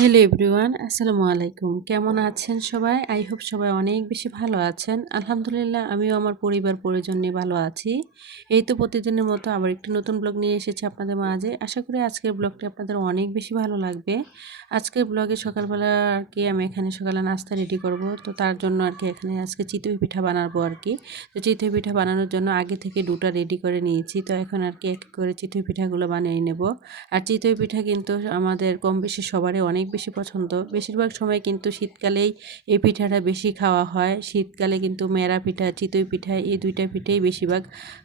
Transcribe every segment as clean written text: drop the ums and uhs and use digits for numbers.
Hello everyone, আসসালামু আলাইকুম। কেমন আছেন সবাই? আই হোপ সবাই অনেক বেশি ভালো আছেন। আলহামদুলিল্লাহ আমিও আমার পরিবার পরিজন নিয়ে ভালো আছি। এই তো প্রতিদিনের মতো আবার একটি নতুন ব্লগ নিয়ে এসেছি আপনাদের মাঝে। আশা করি আজকের ব্লগটি আপনাদের অনেক বেশি ভালো লাগবে। আজকের ব্লগে সকালবেলা আর কি আমি এখানে সকালে নাস্তা রেডি করব। তো তার জন্য আর কি এখানে আজকে চিতই পিঠা বানাবো আর কি। তো চিতই পিঠা বানানোর জন্য আগে থেকে ডোটা রেডি করে নিয়েছি। তো এখন আর কি এক এক করে চিতই পিঠাগুলো বানিয়ে নেব। আর চিতই পিঠা কিন্তু আমাদের কম বেশি সবারই অনেক বেশি পছন্দ। বেশিরভাগ সময় কিন্তু শীতকালেই এই পিঠাটা বেশি খাওয়া হয়। শীতকালে কিন্তু মেরা পিঠা, চিতই পিঠা এই দুইটা পিঠাই বেশিরভাগ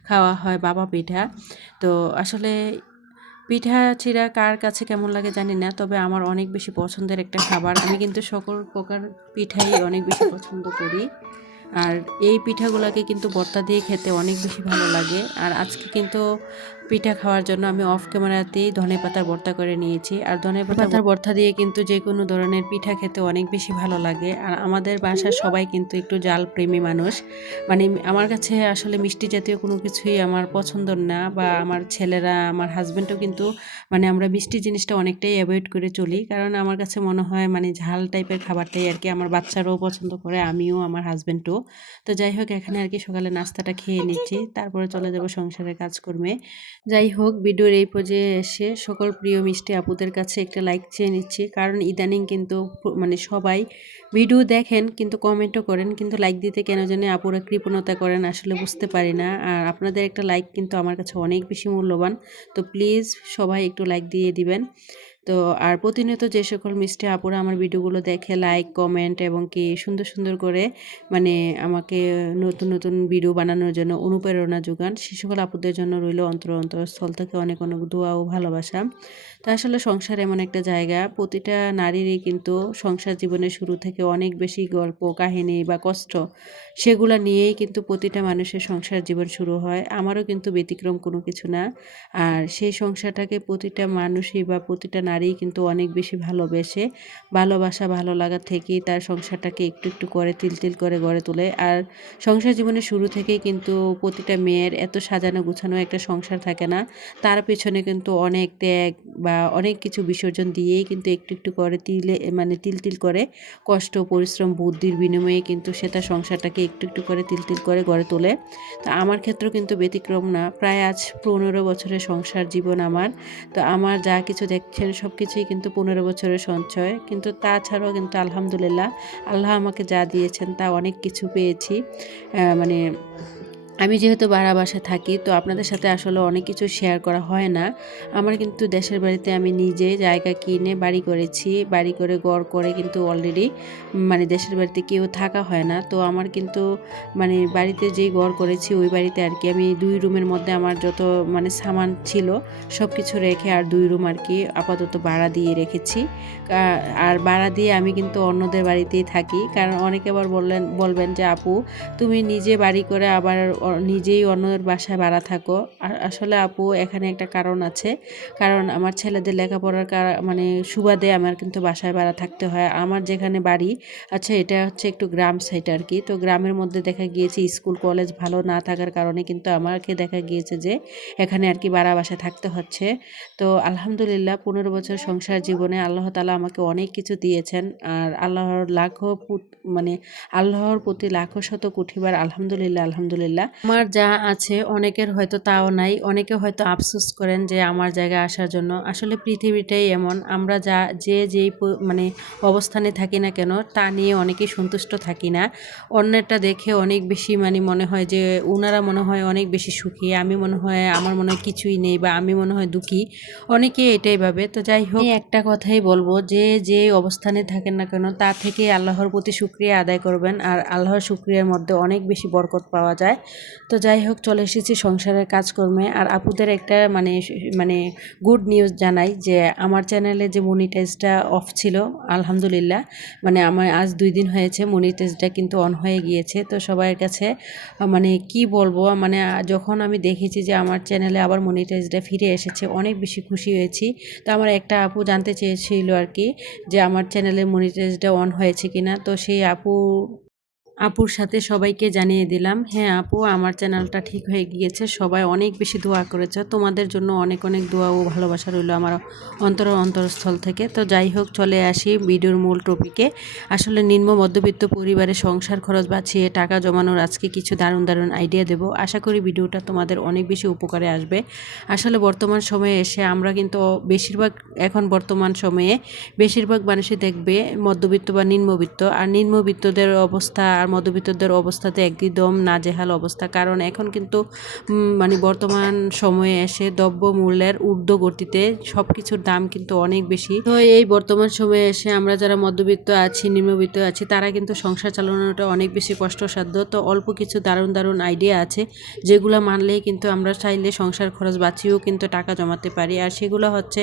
খাওয়া হয়, বাবা পিঠা। তো আসলে পিঠা চিড়া কার কাছে কেমন লাগে জানি না, তবে আমার অনেক বেশি পছন্দের একটা খাবার। আমি কিন্তু সকল প্রকার পিঠাই অনেক বেশি পছন্দ করি। আর এই পিঠাগুলোকে কিন্তু ভর্তা দিয়ে খেতে অনেক বেশি ভালো লাগে। আর আজকে কিন্তু পিঠা খাওয়ার জন্য আমি অফ ক্যামেরাতেই ধনেপাতার ভর্তা করে নিয়েছি। আর ধনেপাতার ভর্তা দিয়ে কিন্তু যে কোনো ধরনের পিঠা খেতে অনেক বেশি ভালো লাগে। আর আমাদের বাসার সবাই কিন্তু একটু জাল প্রেমী মানুষ। মানে আমার কাছে আসলে মিষ্টি জাতীয় কোনো কিছুই আমার পছন্দ না, বা আমার ছেলেরা, আমার হাজব্যান্ডও কিন্তু মানে আমরা মিষ্টি জিনিসটা অনেকটাই অ্যাভয়েড করে চলি। কারণ আমার কাছে মনে হয় মানে ঝাল টাইপের খাবারটাই আর কি আমার বাচ্চারাও পছন্দ করে, আমিও, আমার হাজব্যান্ডও। তো যাই হোক, এখানে আর কি সকালে নাস্তাটা খেয়ে নিচ্ছি, তারপরে চলে যাব সংসারের কাজকর্মে। যাই হোক, ভিডিওর এই পর্যায়ে এসে সকল প্রিয় মিষ্টি আপুদের কাছে একটা লাইক চেয়ে নিচ্ছি, কারণ ইদানিং কিন্তু মানে সবাই ভিডিও দেখেন কিন্তু কমেন্টও করেন, কিন্তু লাইক দিতে কেন জানি আপুরা কৃপণতা করেন আসলে বুঝতে পারি না। আর আপনাদের একটা লাইক কিন্তু আমার কাছে অনেক বেশি মূল্যবান। তো প্লিজ সবাই একটু লাইক দিয়ে দিবেন। তো আর প্রতিনিয়ত যে সকল মিষ্টি আপুরা আমার ভিডিওগুলো দেখে লাইক কমেন্ট এবং কি সুন্দর সুন্দর করে মানে আমাকে নতুন নতুন ভিডিও বানানোর জন্য অনুপ্রেরণা যোগান, সে সকল আপুদের জন্য রইল অন্তরস্থল থেকে অনেক অনেক দোয়া ও ভালোবাসা। তো আসলে সংসার এমন একটা জায়গা, প্রতিটা নারীরই কিন্তু সংসার জীবনের শুরু থেকে অনেক বেশি গল্প কাহিনী বা কষ্ট, সেগুলো নিয়েই কিন্তু প্রতিটা মানুষের সংসার জীবন শুরু হয়। আমারও কিন্তু ব্যতিক্রম কোনো কিছু না। আর সেই সংসারটাকে প্রতিটা মানুষই বা প্রতিটা নারী কিন্তু অনেক বেশি ভালোবেসে, ভালোবাসা ভালো লাগা থেকেই তার সংসারটাকে একটু একটু করে তিল তিল করে গড়ে তোলে। আর সংসার জীবনের শুরু থেকেই কিন্তু প্রতিটা মেয়ের এত সাজানো গুছানো একটা সংসার থাকে না, তার পেছনে কিন্তু অনেক ত্যাগ বা অনেক কিছু বিসর্জন দিয়েই কিন্তু একটু একটু করে তিলে মানে তিল তিল করে কষ্ট পরিশ্রম বুদ্ধির বিনিময়ে কিন্তু সে তার সংসারটাকে একটু একটু করে তিল তিল করে গড়ে তোলে। তো আমার ক্ষেত্রেও কিন্তু ব্যতিক্রম না। প্রায় আজ 15 বছরের সংসার জীবন আমার। তো আমার যা কিছু দেখছেন সব কিছুই কিন্তু 15 বছরের সঞ্চয়। কিন্তু তাছাড়াও কিন্তু আলহামদুলিল্লাহ আল্লাহ আমাকে যা দিয়েছেন তা অনেক কিছু পেয়েছি। মানে আমি যেহেতু ভাড়া বাসায় থাকি, তো আপনাদের সাথে আসলে অনেক কিছু শেয়ার করা হয় না। আমার কিন্তু দেশের বাড়িতে আমি নিজে জায়গা কিনে বাড়ি করেছি, বাড়ি করে ঘর করে কিন্তু অলরেডি মানে দেশের বাড়িতে কেউ থাকা হয় না। তো আমার কিন্তু মানে বাড়িতে যেই ঘর করেছি ওই বাড়িতে আর কি আমি 2 রুমের মধ্যে আমার যত মানে সামান ছিল সব কিছু রেখে আর 2 রুম আর কি আপাতত ভাড়া দিয়ে রেখেছি। আর ভাড়া দিয়ে আমি কিন্তু অন্যদের বাড়িতেই থাকি, কারণ অনেকে আবার বলবেন যে আপু তুমি নিজে বাড়ি করে আবার নিজেই অন্যের বাসায় ভাড়া থাকো। আসলে আপু এখানে একটা কারণ আছে, কারণ আমার ছেলেদের লেখাপড়ার মানে সুবাদে আমার কিন্তু বাসায় ভাড়া থাকতে হয়। আমার যেখানে বাড়ি আচ্ছা, এটা হচ্ছে একটু গ্রাম সাইড আর কি। তো গ্রামের মধ্যে দেখা গিয়েছে স্কুল কলেজ ভালো না থাকার কারণে কিন্তু আমাকে দেখা গিয়েছে যে এখানে আর কি ভাড়া বাসায় থাকতে হচ্ছে। তো আলহামদুলিল্লাহ 15 বছর সংসার জীবনে আল্লাহ তাআলা আমাকে অনেক কিছু দিয়েছেন। আর আল্লাহর লাখো মানে আল্লাহর প্রতি লাখো শত কোটিবার আলহামদুলিল্লাহ আলহামদুলিল্লাহ। আমার যা আছে অনেকের হয়তো তাও নাই, অনেকে হয়তো আফসোস করেন যে আমার জায়গায় আসার জন্য। আসলে পৃথিবীটাই এমন, আমরা যা যেই মানে অবস্থানে থাকি না কেন তা নিয়ে অনেকেই সন্তুষ্ট থাকি না। অন্যেরটা দেখে অনেক বেশি মানে মনে হয় যে ওনারা মনে হয় অনেক বেশি সুখী, আমি মনে হয় আমার মনে হয় কিছুই নেই, বা আমি মনে হয় দুঃখী। অনেকে এটাই ভাবে। তো যাই হোক, আমি একটা কথাই বলবো যে অবস্থানে থাকেন না কেন তা থেকে আল্লাহর প্রতি শুকরিয়া আদায় করবেন, আর আল্লাহর শুকরিয়ার মধ্যে অনেক বেশি বরকত পাওয়া যায়। তো যাই হোক, চলে এসেছি সংসারের কাজকর্মে। আর আপুদের একটা মানে গুড নিউজ জানাই যে আমার চ্যানেলে যে মনিটাইজটা অফ ছিল আলহামদুলিল্লাহ মানে আমার আজ 2 দিন হয়েছে মনিটাইজটা কিন্তু অন হয়ে গিয়েছে। তো সবার কাছে মানে কি বলবো, মানে যখন আমি দেখেছি যে আমার চ্যানেলে আবার মনিটাইজটা ফিরে এসেছে অনেক বেশি খুশি হয়েছি। তো আমার একটা আপু জানতে চেয়েছিল আর কি যে আমার চ্যানেলে মনিটাইজটা অন হয়েছে কিনা। তো সেই আপু আপুর সাথে সবাইকে জানিয়ে দিলাম, হ্যাঁ আপু আমার চ্যানেলটা ঠিক হয়ে গিয়েছে। সবাই অনেক বেশি দোয়া করেছে, তোমাদের জন্য অনেক অনেক দোয়া ও ভালোবাসা রইলো আমার অন্তরস্থল থেকে। তো যাই হোক, চলে আসি ভিডিওর মূল টপিকে। আসলে নিম্ন মধ্যবিত্ত পরিবারে সংসার খরচ বাঁচিয়ে টাকা জমানোর আজকে কিছু দারুণ দারুণ আইডিয়া দেব। আশা করি ভিডিওটা তোমাদের অনেক বেশি উপকারে আসবে। আসলে বর্তমান সময়ে এসে আমরা কিন্তু বেশিরভাগ, এখন বর্তমান সময়ে বেশিরভাগ মানুষই দেখবে মধ্যবিত্ত বা নিম্নবিত্ত, আর নিম্নবিত্তদের অবস্থা আর মধ্যবিত্তদের অবস্থাতে একদম নাজেহাল অবস্থা। কারণ এখন কিন্তু মানে বর্তমান সময়ে এসে দ্রব্য মূল্যের ঊর্ধ্বগতিতে সব কিছুর দাম কিন্তু অনেক বেশি। তো এই বর্তমান সময়ে এসে আমরা যারা মধ্যবিত্ত আছি, নিম্নবিত্ত আছি, তারা কিন্তু সংসার চালানোটা অনেক বেশি কষ্টসাধ্য। তো অল্প কিছু দারুণ দারুণ আইডিয়া আছে যেগুলো মানলেই কিন্তু আমরা চাইলে সংসার খরচ বাঁচিয়েও কিন্তু টাকা জমাতে পারি। আর সেগুলো হচ্ছে,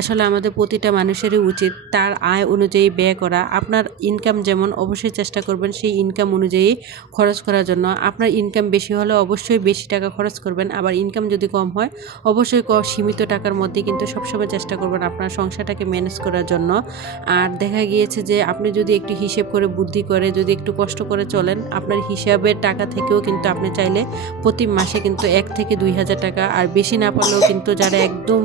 আসলে আমাদের প্রতিটা মানুষেরই উচিত তার আয় অনুযায়ী ব্যয় করা। আপনার ইনকাম যেমন, অবশ্যই চেষ্টা করবেন সেই ইনকাম অনুযায়ী খরচ করার জন্য। আপনার ইনকাম বেশি হলে অবশ্যই বেশি টাকা খরচ করবেন, আবার ইনকাম যদি কম হয় অবশ্যই সীমিত টাকার মধ্যে কিন্তু সবসময় চেষ্টা করবেন আপনার সংসারটাকে ম্যানেজ করার জন্য। আর দেখা গিয়েছে যে আপনি যদি একটু হিসেব করে, বুদ্ধি করে, যদি একটু কষ্ট করে চলেন, আপনার হিসাবের টাকা থেকেও কিন্তু আপনি চাইলে প্রতি মাসে কিন্তু 1 থেকে 2 হাজার টাকা, আর বেশি না পারলেও কিন্তু যারা একদম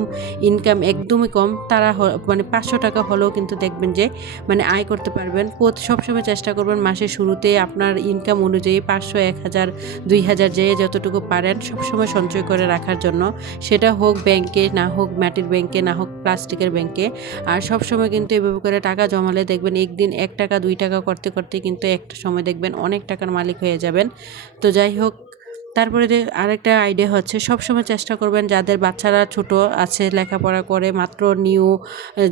ইনকাম একদমই কম, তারা মানে 500 টাকা হলেও কিন্তু দেখবেন যে মানে আয় করতে পারবেন। সবসময় চেষ্টা করবেন মাসের শুরুতে আপনার ইনকাম অনুযায়ী 500, 1000, 2000 যে যতটুকু পারেন সবসময় সঞ্চয় করে রাখার জন্য। সেটা হোক ব্যাংকে, না হোক মাটির ব্যাংকে, না হোক প্লাস্টিকের ব্যাংকে। আর সবসময় কিন্তু এভাবে করে টাকা জমালে দেখবেন একদিন 1 টাকা 2 টাকা করতে করতে কিন্তু একটা সময় দেখবেন অনেক টাকার মালিক হয়ে যাবেন। তো যাই হোক, তারপরে আরেকটা আইডিয়া হচ্ছে, সবসময় চেষ্টা করবেন যাদের বাচ্চারা ছোট আছে, লেখাপড়া করে মাত্র নিউ,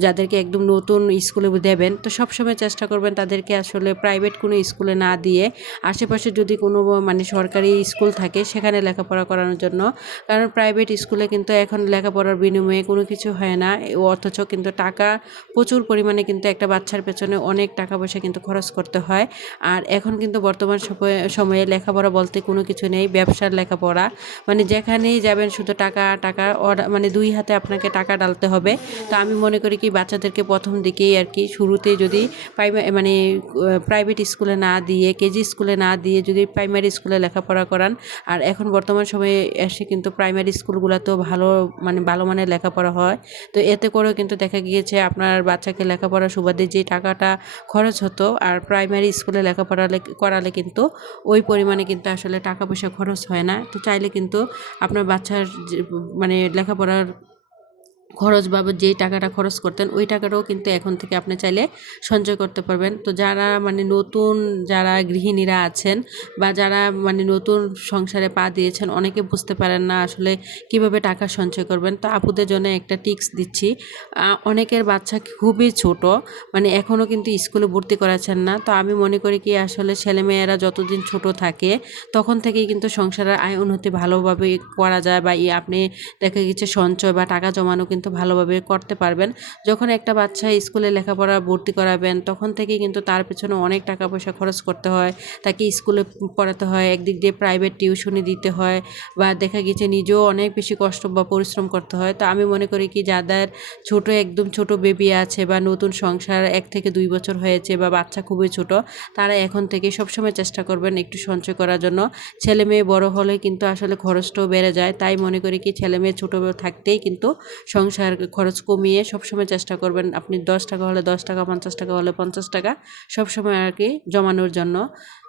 যাদেরকে একদম নতুন স্কুলে দেবেন, তো সবসময় চেষ্টা করবেন তাদেরকে আসলে প্রাইভেট কোনো স্কুলে না দিয়ে আশেপাশে যদি কোনো মানে সরকারি স্কুল থাকে সেখানে লেখাপড়া করানোর জন্য। কারণ প্রাইভেট স্কুলে কিন্তু এখন লেখাপড়ার বিনিময়ে কোনো কিছু হয় না, অথচ কিন্তু টাকা প্রচুর পরিমাণে কিন্তু একটা বাচ্চার পেছনে অনেক টাকা পয়সা কিন্তু খরচ করতে হয়। আর এখন কিন্তু বর্তমান সময়ে লেখাপড়া বলতে কোনো কিছু নেই, ব্যবসার লেখাপড়া। মানে যেখানেই যাবেন শুধু টাকা টাকা, মানে 2 হাতে আপনাকে টাকা ডালতে হবে। তো আমি মনে করি কি বাচ্চাদেরকে প্রথম দিকেই আর কি শুরুতে যদি মানে প্রাইভেট স্কুলে না দিয়ে, কেজি স্কুলে না দিয়ে যদি প্রাইমারি স্কুলে লেখাপড়া করান। আর এখন বর্তমান সময়ে এসে কিন্তু প্রাইমারি স্কুলগুলোতেও ভালো, মানে ভালো মানের লেখাপড়া হয়। তো এতে করেও কিন্তু দেখা গিয়েছে আপনার বাচ্চাকে লেখাপড়ার সুবাদে যে টাকাটা খরচ হতো, আর প্রাইমারি স্কুলে লেখাপড়া করালে কিন্তু ওই পরিমাণে কিন্তু আসলে টাকা পয়সা খরচ হয় না। তো চাইলে কিন্তু আপনার বাচ্চার মানে লেখাপড়ার খরচ বা যেই টাকাটা খরচ করতেন ওই টাকাটাও কিন্তু এখন থেকে আপনি চাইলে সঞ্চয় করতে পারবেন। তো যারা মানে নতুন, যারা গৃহিণীরা আছেন বা যারা মানে নতুন সংসারে পা দিয়েছেন, অনেকে বুঝতে পারেন না আসলে কিভাবে টাকা সঞ্চয় করবেন। তো আপুদের জন্য একটা টিপস দিচ্ছি। অনেকের বাচ্চা খুবই ছোট, মানে এখনও কিন্তু স্কুলে ভর্তি করাচ্ছেন না। তো আমি মনে করি কি আসলে ছেলেমেয়েরা যতদিন ছোট থাকে তখন থেকেই কিন্তু সংসারের আয় উন্নতি ভালোভাবে করা যায়, বা আপনি দেখা গেছে সঞ্চয় বা টাকা জমানো কিন্তু ভালোভাবে করতে পারবেন। যখন একটা বাচ্চা স্কুলে লেখাপড়া ভর্তি করাবেন তখন থেকেই কিন্তু তার পেছনে অনেক টাকা পয়সা খরচ করতে হয়, তাকে স্কুলে পড়াতে হয়, একদিক দিয়ে প্রাইভেট টিউশনি দিতে হয়, বা দেখা গেছে নিজেও অনেক বেশি কষ্ট বা পরিশ্রম করতে হয়। তো আমি মনে করি কি যাদের ছোট, একদম ছোট বেবি আছে বা নতুন সংসার 1 থেকে 2 বছর হয়েছে বা বাচ্চা খুবই ছোট, তারা এখন থেকে সবসময় চেষ্টা করবেন একটু সঞ্চয় করার জন্য। ছেলে মেয়ে বড় হলে কিন্তু আসলে খরচটাও বেড়ে যায়, তাই মনে করি কি ছেলে মেয়ে ছোটো থাকতেই কিন্তু সংসার খরচ কমিয়ে সবসময় চেষ্টা করবেন আপনি 10 টাকা হলে 10 টাকা, 50 টাকা হলে 50 টাকা সবসময় আর কি জমানোর জন্য।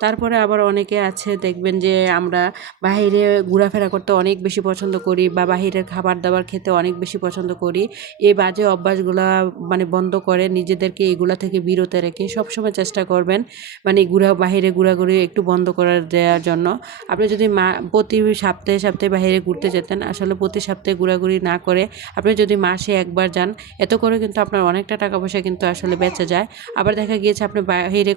তারপরে আবার অনেকে আছে দেখবেন যে আমরা বাইরে ঘোরাফেরা করতে অনেক বেশি পছন্দ করি, বা বাইরের খাবার দাবার খেতে অনেক বেশি পছন্দ করি। এই বাজে অভ্যাসগুলা মানে বন্ধ করে নিজেদেরকে এগুলা থেকে বিরত রেখে সবসময় চেষ্টা করবেন মানে বাইরে ঘোরাঘুরি একটু বন্ধ করে দেওয়ার জন্য। আপনি যদি প্রতি সপ্তাহে সপ্তাহে বাইরে ঘুরতে যেতেন, আসলে প্রতি সপ্তাহে ঘোরাঘুরি না করে আপনি যদি মাসে একবার যান, এত করে কিন্তু আপনার অনেকটা টাকা পয়সা কিন্তু আসলে বেঁচে যায়। আবার দেখা গিয়েছে আপনি বাইরে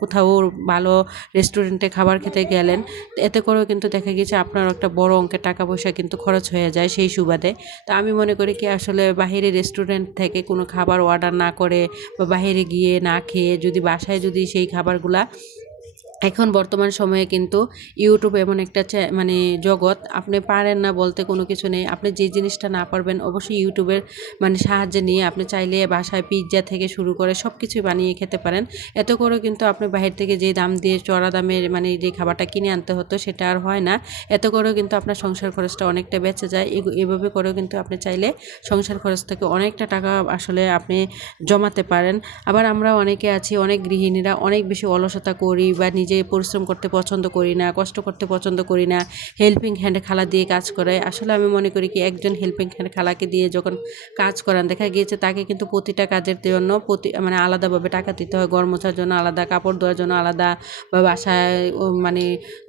কোথাও ভালো রেস্টুরেন্টে খাবার খেতে গেলেন, এতে করেও কিন্তু দেখা গিয়েছে আপনার একটা বড় অঙ্কের টাকা পয়সা কিন্তু খরচ হয়ে যায় সেই সুবাদে। তো আমি মনে করি কি আসলে বাইরে রেস্টুরেন্ট থেকে কোনো খাবার অর্ডার না করে বা বাইরে গিয়ে না খেয়ে যদি বাসায় যদি সেই খাবারগুলা এখন বর্তমান সময়ে কিন্তু ইউটিউব এমন একটা মানে জগৎ, আপনি পারেন না বলতে কোনো কিছু নেই। আপনি যে জিনিসটা না পারবেন অবশ্যই ইউটিউবের মানে সাহায্যে নিয়ে আপনি চাইলে বাসায় পিৎজা থেকে শুরু করে সব কিছুই বানিয়ে খেতে পারেন। এতে করেও কিন্তু আপনি বাহির থেকে যে দাম দিয়ে চড়া দামের মানে যে খাবারটা কিনে আনতে হতো সেটা আর হয় না। এতে করেও কিন্তু আপনার সংসার খরচটা অনেকটা বেঁচে যায়। এভাবে করেও কিন্তু আপনি চাইলে সংসার খরচ থেকে অনেকটা টাকা আসলে আপনি জমাতে পারেন। আবার আমরা অনেকে আছি, অনেক গৃহিণীরা অনেক বেশি অলসতা করি বা নিজে পরিশ্রম করতে পছন্দ করি না, কষ্ট করতে পছন্দ করি না, হেল্পিং হ্যান্ড খালা দিয়ে কাজ করায়। আসলে আমি মনে করি কি একজন হেল্পিং হ্যান্ড খালাকে দিয়ে যখন কাজ করান, দেখা গিয়েছে তাকে কিন্তু প্রতিটা কাজের জন্য মানে আলাদাভাবে টাকা দিতে হয়। ঘর মোছার জন্য আলাদা, কাপড় ধোয়ার জন্য আলাদা, বা বাসায় মানে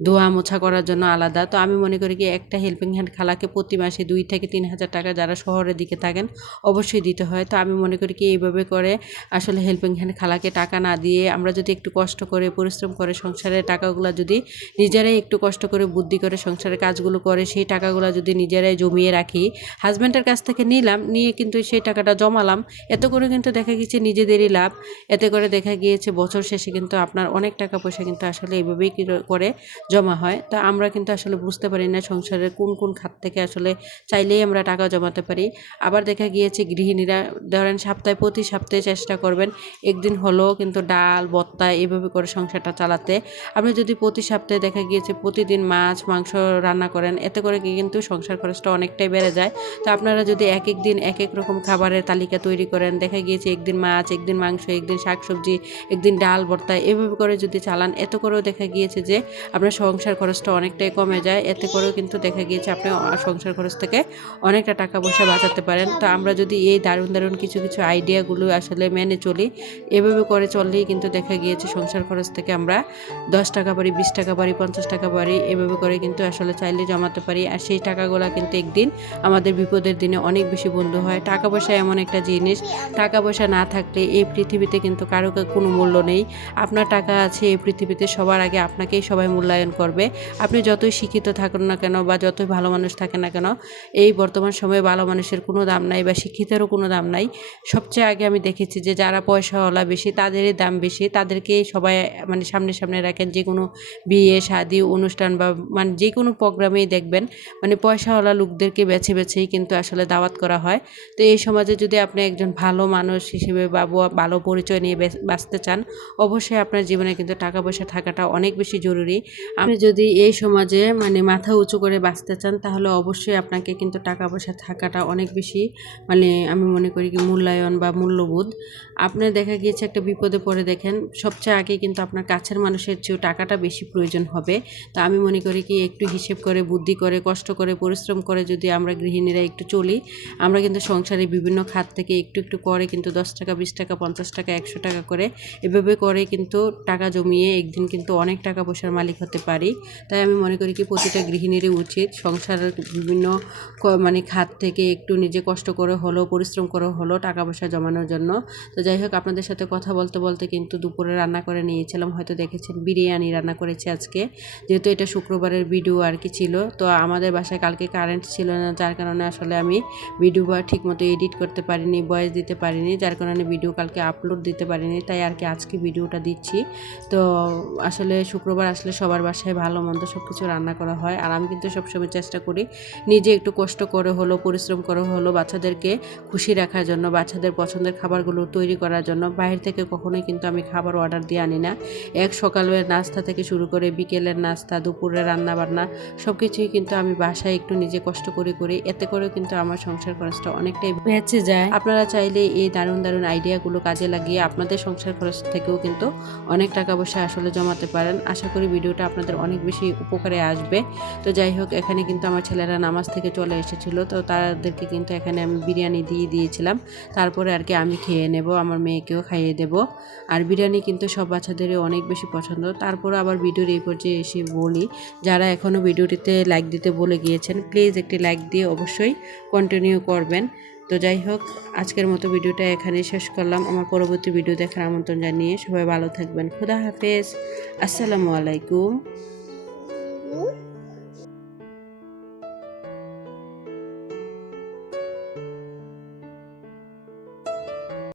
ধোয়া মোছা করার জন্য আলাদা। তো আমি মনে করি কি একটা হেল্পিং হ্যান্ড খালাকে প্রতি মাসে 2 থেকে 3 হাজার টাকা যারা শহরের দিকে থাকেন অবশ্যই দিতে হয়। তো আমি মনে করি কি এইভাবে করে আসলে হেল্পিং হ্যান্ড খালাকে টাকা না দিয়ে আমরা যদি একটু কষ্ট করে পরিশ্রম করে সংসারের টাকাগুলো যদি নিজেরাই একটু কষ্ট করে বুদ্ধি করে সংসারের কাজগুলো করে সেই টাকাগুলো যদি নিজেরাই জমিয়ে রাখি, হাজব্যান্ডের কাছ থেকে নিলাম, নিয়ে কিন্তু সেই টাকাটা জমালাম, এতে করে কিন্তু দেখা গিয়েছে নিজেদেরই লাভ। এতে করে দেখা গিয়েছে বছর শেষে কিন্তু আপনার অনেক টাকা পয়সা কিন্তু আসলে এইভাবেই করে জমা হয়। তো আমরা কিন্তু আসলে বুঝতে পারি না সংসারের কোন কোন খাত থেকে আসলে চাইলেই আমরা টাকা জমাতে পারি। আবার দেখা গিয়েছে গৃহিণীরা ধরেন প্রতি সপ্তাহে চেষ্টা করবেন একদিন হলেও কিন্তু ডাল ভর্তা এভাবে করে সংসারটা চালাতে। আপনি যদি প্রতি সপ্তাহে দেখা গিয়েছে প্রতিদিন মাছ মাংস রান্না করেন, এতে করে কি কিন্তু সংসার খরচটা অনেকটাই বেড়ে যায়। তো আপনারা যদি এক এক দিন এক এক রকম খাবারের তালিকা তৈরি করেন, দেখা গিয়েছে একদিন মাছ, একদিন মাংস, একদিন শাকসবজি, একদিন ডাল ভর্তা এভাবে করে যদি চালান, এতে করেও দেখা গিয়েছে যে আপনার সংসার খরচটা অনেকটাই কমে যায়। এতে করেও কিন্তু দেখা গিয়েছে আপনি সংসার খরচ থেকে অনেকটা টাকা পয়সা বাঁচাতে পারেন। তো আমরা যদি এই দারুণ দারুণ কিছু কিছু আইডিয়াগুলো আসলে মেনে চলি, এভাবে করে চললেই কিন্তু দেখা গিয়েছে সংসার খরচ থেকে আমরা 10 টাকা পারি, 20 টাকা পারি, 50 টাকা পারি, এভাবে করে কিন্তু আসলে চাইলে জমাতে পারি। আর সেই টাকাগুলো কিন্তু একদিন আমাদের বিপদের দিনে অনেক বেশি বন্ধু হয়। টাকা পয়সা এমন একটা জিনিস, টাকা পয়সা না থাকলে এই পৃথিবীতে কিন্তু কারো কোনো মূল্য নেই। আপনার টাকা আছে এই পৃথিবীতে, সবার আগে আপনাকেই সবাই মূল্যায়ন করবে। আপনি যতই শিক্ষিত থাকুন না কেন বা যতই ভালো মানুষ থাকেন না কেন, এই বর্তমান সময়ে ভালো মানুষের কোনো দাম নাই বা শিক্ষিতেরও কোনো দাম নাই। সবচেয়ে আগে আমি দেখেছি যে যারা পয়সাওয়ালা বেশি তাদেরই দাম বেশি, তাদেরকেই সবাই মানে সামনে সামনে রাখেন। যে কোনো বিয়ে শাদী অনুষ্ঠান বা মানে যে কোনো প্রোগ্রামেই দেখবেন মানে পয়সাওয়ালা লোকদেরকে বেছে বেছেই কিন্তু আসলে দাওয়াত করা হয়। তো এই সমাজে যদি আপনি একজন ভালো মানুষ হিসেবে বা ভালো পরিচয় নিয়ে বাঁচতে চান, অবশ্যই আপনার জীবনে কিন্তু টাকা পয়সা থাকাটা অনেক বেশি জরুরি। আপনি যদি এই সমাজে মানে মাথা উঁচু করে বাঁচতে চান, তাহলে অবশ্যই আপনাকে কিন্তু টাকা পয়সা থাকাটা অনেক বেশি মানে আমি মনে করি কি মূল্যায়ন বা মূল্যবোধ। আপনার দেখা গিয়েছে একটা বিপদে পড়ে দেখেন, সবচেয়ে আগে কিন্তু আপনার কাছের মানুষের চেয়েও টাকাটা বেশি প্রয়োজন হবে। তো আমি মনে করি কি একটু হিসেব করে বুদ্ধি করে কষ্ট করে পরিশ্রম করে যদি আমরা গৃহিণীরা একটু চলি, আমরা কিন্তু সংসারে বিভিন্ন খাত থেকে একটু একটু করে কিন্তু 10 টাকা 20 টাকা 50 টাকা 100 টাকা করে এভাবে করে কিন্তু টাকা জমিয়ে একদিন কিন্তু অনেক টাকা পয়সার মালিক হতে পারি। তাই আমি মনে করি কি প্রতিটা গৃহিণীরই উচিত সংসারের বিভিন্ন মানে খাত থেকে একটু নিজে কষ্ট করে হলেও পরিশ্রম করে হলেও টাকা পয়সা জমানোর জন্য। তো যাই হোক, আপনাদের সাথে কথা বলতে বলতে কিন্তু দুপুরে রান্না করে নিয়েছিলাম, হয়তো দেখেছেন বিরিয়ানি রান্না করেছি আজকে, যেহেতু এটা শুক্রবারের ভিডিও আর কি ছিল। তো আমাদের বাসায় কালকে কারেন্ট ছিল না, যার কারণে আসলে আমি ভিডিও ঠিকমতো এডিট করতে পারিনি, ভয়েস দিতে পারিনি, যার কারণে ভিডিও কালকে আপলোড দিতে পারিনি। তাই আর কি আজকে ভিডিওটা দিচ্ছি। তো আসলে শুক্রবার আসলে সবার বাসায় ভালো মন্দ সব কিছু রান্না করা হয়, আর আমি কিন্তু সবসময় চেষ্টা করি নিজে একটু কষ্ট করে হলো পরিশ্রম করে হলো বাচ্চাদেরকে খুশি রাখার জন্য, বাচ্চাদের পছন্দের খাবারগুলো তৈরি করার জন্য। বাইরে থেকে কখনোই কিন্তু আমি খাবার অর্ডার দিয়ে আনি না। সকালের নাস্তা থেকে শুরু করে বিকেলের নাস্তা, দুপুরের রান্না বান্না সব কিছুই কিন্তু আমি বাসায় একটু নিজে কষ্ট করে করি। এতে করেও কিন্তু আমার সংসার খরচটা অনেকটাই বেঁচে যায়। আপনারা চাইলে এই দারুণ দারুণ আইডিয়াগুলো কাজে লাগিয়ে আপনাদের সংসার খরচ থেকেও কিন্তু অনেক টাকা পয়সা আসলে জমাতে পারেন। আশা করি ভিডিওটা আপনাদের অনেক বেশি উপকারে আসবে। তো যাই হোক, এখানে কিন্তু আমার ছেলেরা নামাজ থেকে চলে এসেছিলো, তো তাদেরকে কিন্তু এখানে আমি বিরিয়ানি দিয়ে দিয়েছিলাম। তারপরে আর কি আমি খেয়ে নেব, আমার মেয়েকেও খাইয়ে দেব। আর বিরিয়ানি কিন্তু সব বাচ্চাদেরই অনেক বেশি পছন্দ। তারপরে আবার ভিডিওর এই পর্যায়ে এসে বলি, যারা এখনও ভিডিওটিতে লাইক দিতে বলে গিয়েছেন, প্লিজ একটি লাইক দিয়ে অবশ্যই কন্টিনিউ করবেন। তো যাই হোক, আজকের মতো ভিডিওটা এখানে শেষ করলাম। আমার পরবর্তী ভিডিও দেখার আমন্ত্রণ জানিয়ে সবাই ভালো থাকবেন। খোদা হাফেজ, আসসালামু আলাইকুম।